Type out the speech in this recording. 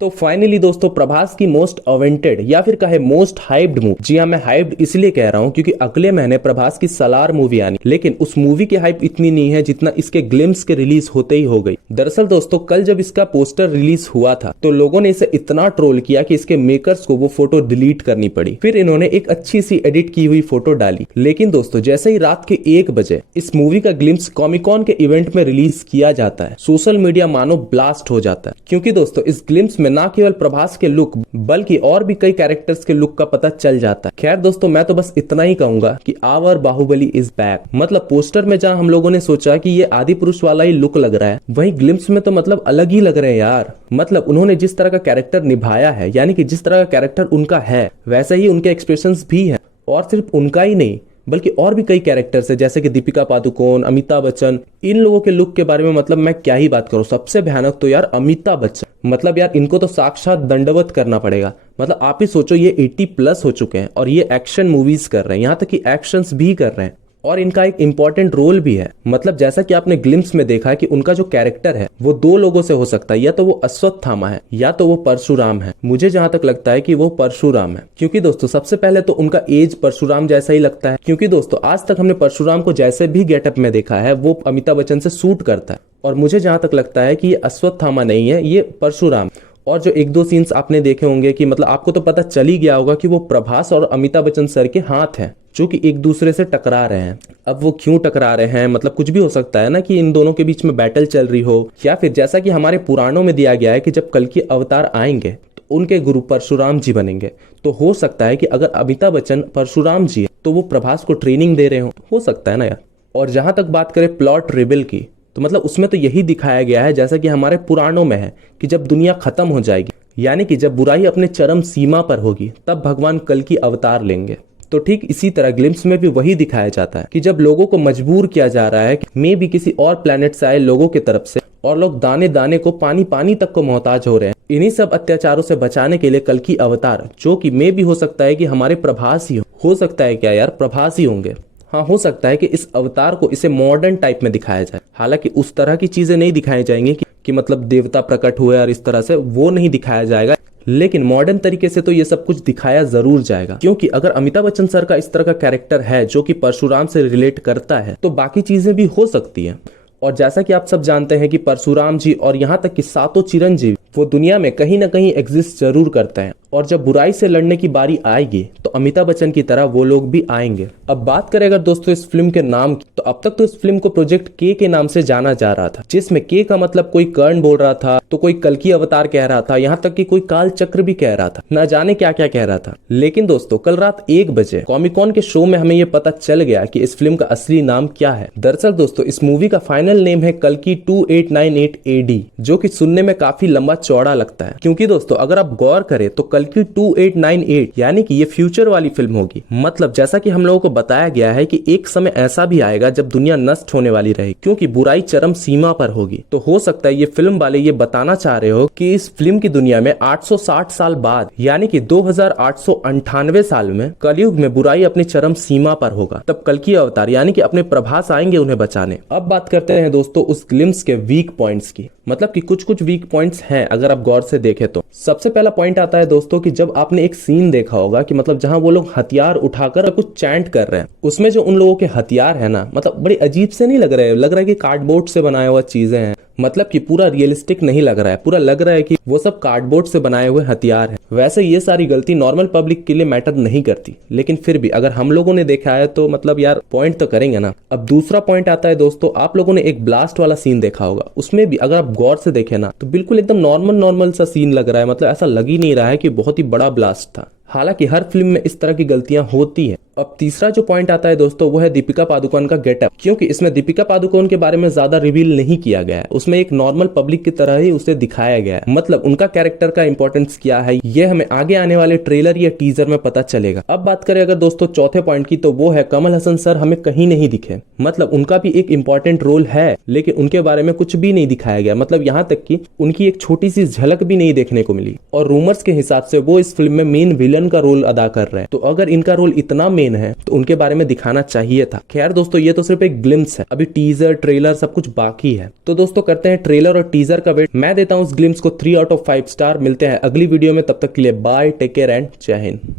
तो फाइनली दोस्तों प्रभास की मोस्ट अवेंटेड या फिर कहे मोस्ट हाइप्ड मूवी, जी हाँ मैं हाइप्ड इसलिए कह रहा हूँ क्योंकि अगले महीने प्रभास की सलार मूवी आनी, लेकिन उस मूवी की हाइप इतनी नहीं है जितना इसके ग्लिम्स के रिलीज होते ही हो गई। दरअसल दोस्तों कल जब इसका पोस्टर रिलीज हुआ था तो लोगों ने इसे इतना ट्रोल किया कि इसके मेकर्स को वो फोटो डिलीट करनी पड़ी। फिर इन्होंने एक अच्छी सी एडिट की हुई फोटो डाली, लेकिन दोस्तों जैसे ही रात के 1 बजे इस मूवी का ग्लिम्स कॉमिकॉन के इवेंट में रिलीज किया जाता है, सोशल मीडिया मानो ब्लास्ट हो जाता है। क्योंकि दोस्तों इस ग्लिम्स में न केवल प्रभास के लुक बल्कि और भी कई कैरेक्टर्स के लुक का पता चल जाता है। खैर दोस्तों मैं तो बस इतना ही कहूंगा कि आवर बाहुबली इज बैक। मतलब पोस्टर में जहां हम लोगों ने सोचा कि ये आदि पुरुष वाला ही लुक लग रहा है, वहीं ग्लिम्स में तो मतलब अलग ही लग रहे हैं यार। मतलब उन्होंने जिस तरह का कैरेक्टर निभाया है, यानी कि जिस तरह का कैरेक्टर उनका है वैसे ही उनके एक्सप्रेशंस भी हैं। और सिर्फ उनका ही नहीं बल्कि और भी कई कैरेक्टर्स है जैसे कि दीपिका पादुकोण, अमिताभ बच्चन। इन लोगों के लुक के बारे में मतलब मैं क्या ही बात करूं। सबसे भयानक तो यार अमिताभ बच्चन, मतलब यार इनको तो साक्षात दंडवत करना पड़ेगा। मतलब आप ही सोचो ये 80+ हो चुके हैं और ये एक्शन मूवीज कर रहे हैं, यहाँ तक कि एक्शंस भी कर रहे हैं और इनका एक इंपॉर्टेंट रोल भी है। मतलब जैसा कि आपने ग्लिम्स में देखा है कि उनका जो कैरेक्टर है वो 2 लोगों से हो सकता है, या तो वो अश्वत्थामा है या तो वो परशुराम है। मुझे जहां तक लगता है कि वो परशुराम है, क्योंकि दोस्तों सबसे पहले तो उनका एज परशुराम जैसा ही लगता है। क्योंकि दोस्तों आज तक हमने परशुराम को जैसे भी गेटअप में देखा है वो अमिताभ बच्चन से सूट करता है, और मुझे जहां तक लगता है कि ये अश्वत्थामा नहीं है, ये परशुराम। और जो 1-2 सीन्स आपने देखे होंगे कि मतलब आपको तो पता चल ही गया होगा कि वो प्रभास और अमिताभ बच्चन सर के हाथ हैं जो कि एक दूसरे से टकरा रहे हैं। अब वो क्यों टकरा रहे हैं, मतलब कुछ भी हो सकता है ना कि इन दोनों के बीच में बैटल चल रही हो, या फिर जैसा कि हमारे पुराणों में दिया गया है कि जब कल की अवतार आएंगे तो उनके गुरु परशुराम जी बनेंगे। तो हो सकता है कि अगर अमिताभ बच्चन परशुराम जी है तो वो प्रभास को ट्रेनिंग दे रहे हो सकता है ना यार। और जहां तक बात करें प्लॉट रिबिल की, तो मतलब उसमें तो यही दिखाया गया है जैसा कि हमारे पुराणों में है कि जब दुनिया खत्म हो जाएगी, यानी कि जब बुराई अपने चरम सीमा पर होगी, तब भगवान कल की अवतार लेंगे। तो ठीक इसी तरह ग्लिम्स में भी वही दिखाया जाता है कि जब लोगों को मजबूर किया जा रहा है कि मे भी किसी और प्लेनेट से आए लोगों की तरफ से, और लोग दाने दाने को पानी पानी तक को मोहताज हो रहे हैं। इन्हीं सब अत्याचारों से बचाने के लिए कल की अवतार, जो कि मे भी हो सकता है कि हमारे प्रभास ही हो सकता है क्या यार, प्रभास ही होंगे। हाँ हो सकता है कि इस अवतार को इसे मॉडर्न टाइप में दिखाया जाए। हालांकि उस तरह की चीजें नहीं दिखाई जाएंगी कि मतलब देवता प्रकट हुए और इस तरह से, वो नहीं दिखाया जाएगा। लेकिन मॉडर्न तरीके से तो ये सब कुछ दिखाया जरूर जाएगा, क्योंकि अगर अमिताभ बच्चन सर का इस तरह का कैरेक्टर है जो कि परशुराम से रिलेट करता है तो बाकी चीजें भी हो सकती हैं। और जैसा कि आप सब जानते हैं कि परशुराम जी और यहाँ तक कि सातों चिरंजीव वो दुनिया में कहीं ना कहीं एग्जिस्ट जरूर करते हैं, और जब बुराई से लड़ने की बारी आएगी तो अमिताभ बच्चन की तरह वो लोग भी आएंगे। अब बात करें अगर दोस्तों इस फिल्म के नाम की, तो अब तक तो इस फिल्म को प्रोजेक्ट के नाम से जाना जा रहा था, जिसमें के का मतलब कोई कर्ण बोल रहा था, तो कोई कल की अवतार कह रहा था, यहाँ तक कि कोई काल चक्र भी कह रहा था, न जाने क्या क्या कह रहा था। लेकिन दोस्तों कल रात 1 बजे कॉमिकॉन के शो में हमें ये पता चल गया कि इस फिल्म का असली नाम क्या है। दरअसल दोस्तों इस मूवी का फाइनल नेम है कल्कि 2898 AD, जो कि सुनने में काफी लंबा चौड़ा लगता है। क्योंकि दोस्तों अगर आप गौर करें तो कल्कि 2898 यानी कि ये फ्यूचर वाली फिल्म होगी। मतलब जैसा कि हम लोगों को बताया गया है कि एक समय ऐसा भी आएगा जब दुनिया नष्ट होने वाली रहेगी, क्योंकि बुराई चरम सीमा पर होगी। तो हो सकता है ये फिल्म वाले ये बताना चाह रहे हो कि इस फिल्म की दुनिया में 860 साल बाद यानी कि 2898 साल में कलयुग में बुराई अपनी चरम सीमा पर होगा, तब कल्कि अवतार यानी कि अपने प्रभास आएंगे उन्हें बचाने। अब बात करते हैं दोस्तों उस ग्लिम्स के वीक पॉइंट्स की। मतलब कि कुछ वीक पॉइंट्स हैं अगर आप गौर से देखें तो। सबसे पहला पॉइंट आता है दोस्तों कि जब आपने एक सीन देखा होगा कि मतलब जहां वो लोग हथियार उठाकर कुछ चैंट कर रहे हैं, उसमें जो उन लोगों के हथियार है ना, मतलब बड़े अजीब से नहीं लग रहे, लग रहा है कि कार्डबोर्ड से बनाया हुआ चीजें हैं। मतलब कि पूरा रियलिस्टिक नहीं लग रहा है, पूरा लग रहा है कि वो सब कार्डबोर्ड से बनाए हुए हथियार हैं। वैसे ये सारी गलती नॉर्मल पब्लिक के लिए मैटर नहीं करती, लेकिन फिर भी अगर हम लोगों ने देखा है तो मतलब यार पॉइंट तो करेंगे ना। अब दूसरा पॉइंट आता है दोस्तों, आप लोगों ने एक ब्लास्ट वाला सीन देखा होगा, उसमें भी अगर आप गौर से देखें ना तो बिल्कुल एकदम नॉर्मल सा सीन लग रहा है। मतलब ऐसा लग ही नहीं रहा है कि बहुत ही बड़ा ब्लास्ट था। हालांकि हर फिल्म में इस तरह की गलतियां होती हैं। अब तीसरा जो पॉइंट आता है दोस्तों वो है दीपिका पादुकोण का गेटअप, क्योंकि इसमें दीपिका पादुकोण के बारे में ज्यादा रिवील नहीं किया गया है, उसमें एक नॉर्मल पब्लिक की तरह ही उसे दिखाया गया है। मतलब उनका कैरेक्टर का इंपॉर्टेंस क्या है ये हमें आगे आने वाले ट्रेलर या टीजर में पता चलेगा। अब बात करें अगर दोस्तों चौथे पॉइंट की, तो वो है कमल हसन सर हमें कहीं नहीं दिखे। मतलब उनका भी एक इंपॉर्टेंट रोल है, लेकिन उनके बारे में कुछ भी नहीं दिखाया गया। मतलब यहाँ तक कि उनकी एक छोटी सी झलक भी नहीं देखने को मिली, और रूमर्स के हिसाब से वो इस फिल्म में मेन विलेन विलन का रोल अदा कर रहे हैं, तो अगर इनका रोल इतना मेन है तो उनके बारे में दिखाना चाहिए था। खैर दोस्तों, ये तो सिर्फ एक ग्लिम्स है, अभी टीजर ट्रेलर सब कुछ बाकी है। तो दोस्तों करते हैं ट्रेलर और टीजर का वेट। मैं देता हूँ इस ग्लिम्स को 3 आउट ऑफ 5 स्टार। मिलते हैं अगली वीडियो में, तब तक के लिए बाय, टेक केयर एंड जय हिंद।